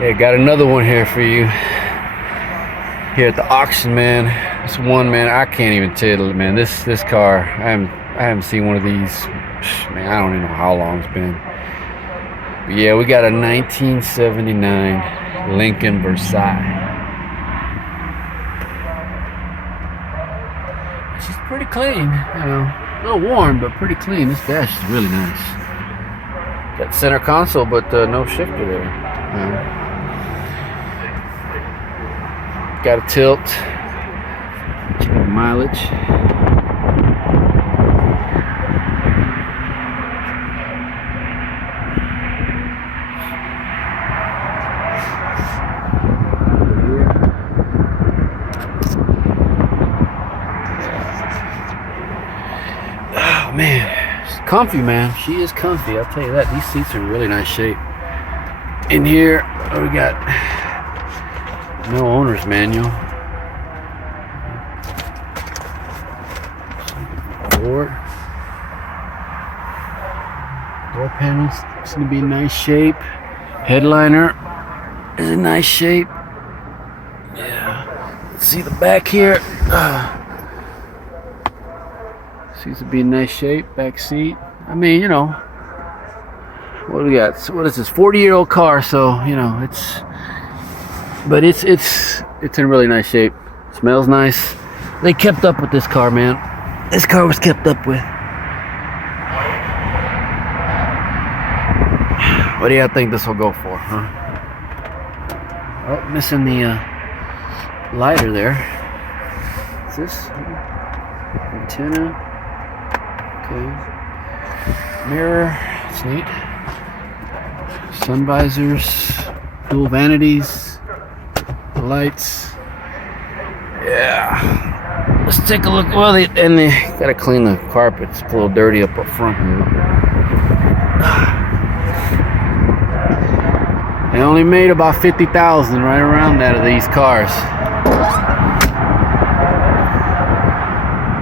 Yeah, got another one here for you. Here at the auction, man. This one, man, I can't even tell it, man. This car, I haven't seen one of these. Man, I don't even know how long it's been. But yeah, we got a 1979 Lincoln Versailles. She's pretty clean, you know. A little worn, but pretty clean. This dash is really nice. Got center console, but no shifter there. Got a tilt. Check the mileage. Oh man, she's comfy, man. She is comfy. I'll tell you that. These seats are in really nice shape. In here, we got no owner's manual. Door panels seem to be in nice shape. Headliner is in nice shape. Yeah. Let's see the back here. Seems to be in nice shape. Back seat. I mean, you know, what do we got? So what is this? 40-year-old car. So you know, it's in really nice shape. Smells nice. They kept up with this car, man. This car was kept up with. What do you think this will go for, huh? Oh, missing the lighter there. What's this? Antenna. Okay. Mirror. It's neat. Sun visors. Dual vanities. Lights. Yeah. Let's take a look. Well, they gotta clean the carpet. It's a little dirty up front here. They only made about 50,000, right around that, of these cars.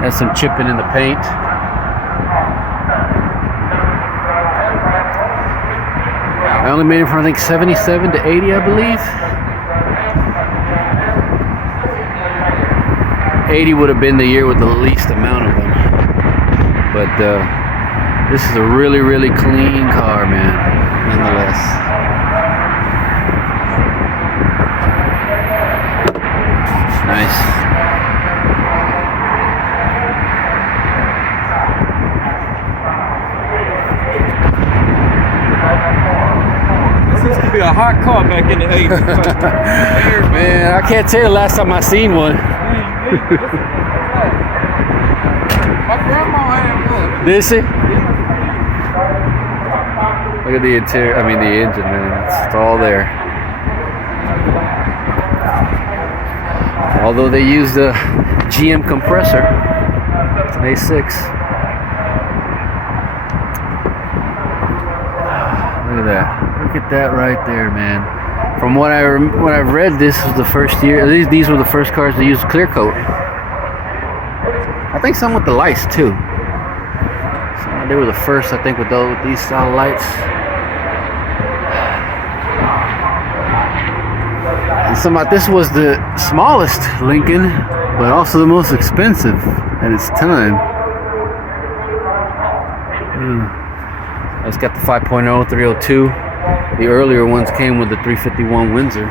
Has some chipping in the paint. I only made it from, I think, 77 to 80, I believe. 80 would have been the year with the least amount of them. But this is a really, really clean car, man, nonetheless. Nice. This used to be a hot car back in the 80s. Man, I can't tell you the last time I seen one. My grandma had one. Did she? Look at the interior, I mean the engine, man. It's all there. Although they used a GM compressor. It's an A6. Look at that. Look at that right there, man. From what I've read, this was the first year. These were the first cars to use clear coat. I think some with the lights too. They were the first, I think, with these style lights. And this was the smallest Lincoln, but also the most expensive at its time. It's got the 5.0, 302. The earlier ones came with the 351 Windsor.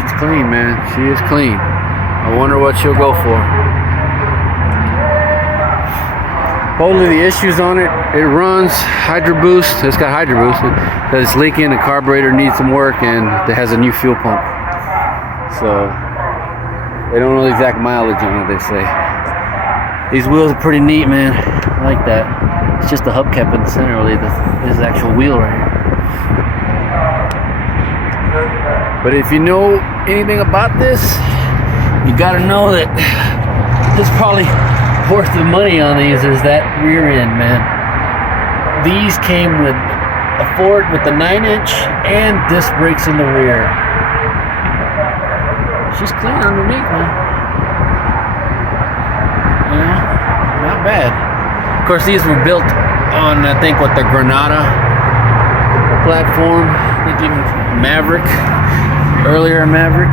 She's clean, man. She is clean. I wonder what she'll go for. Only the issues on it, it runs Hydro Boost. It's got Hydro Boost. It's leaking, the carburetor needs some work, and it has a new fuel pump. So they don't know the exact mileage on it, they say. These wheels are pretty neat, man. I like that. It's just the hubcap in the center, really. This is the actual wheel right here. But if you know anything about this, you gotta know that this probably worth the money on these is that rear end, man. These came with a Ford with the 9-inch and disc brakes in the rear. she's clean underneath, man. Yeah, not bad. Of course, these were built on, I think, what, the Granada platform. I think even Maverick, earlier Maverick.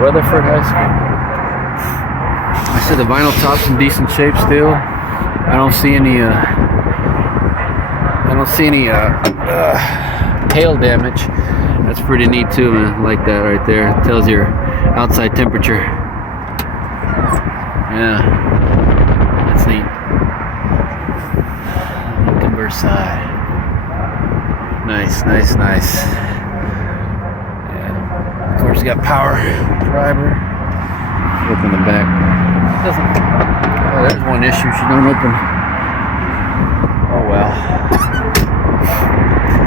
Weatherford High School. I said the vinyl top's in decent shape still. I don't see any hail damage. That's pretty neat too, man. I like that right there. It tells your outside temperature. Yeah, that's neat. Lincoln Versailles. Nice. Yeah. Of course, you got power driver. Open the back. Doesn't. Oh, there's one issue. She don't open. Oh well.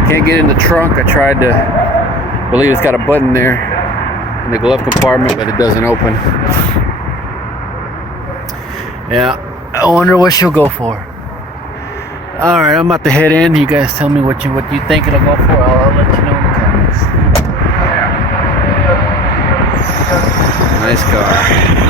Can't get in the trunk. I tried to. I believe it's got a button there in the glove compartment, but it doesn't open. Yeah, I wonder what she'll go for. All right, I'm about to head in. You guys tell me what you think it'll go for. I'll let you know in the comments. Nice car.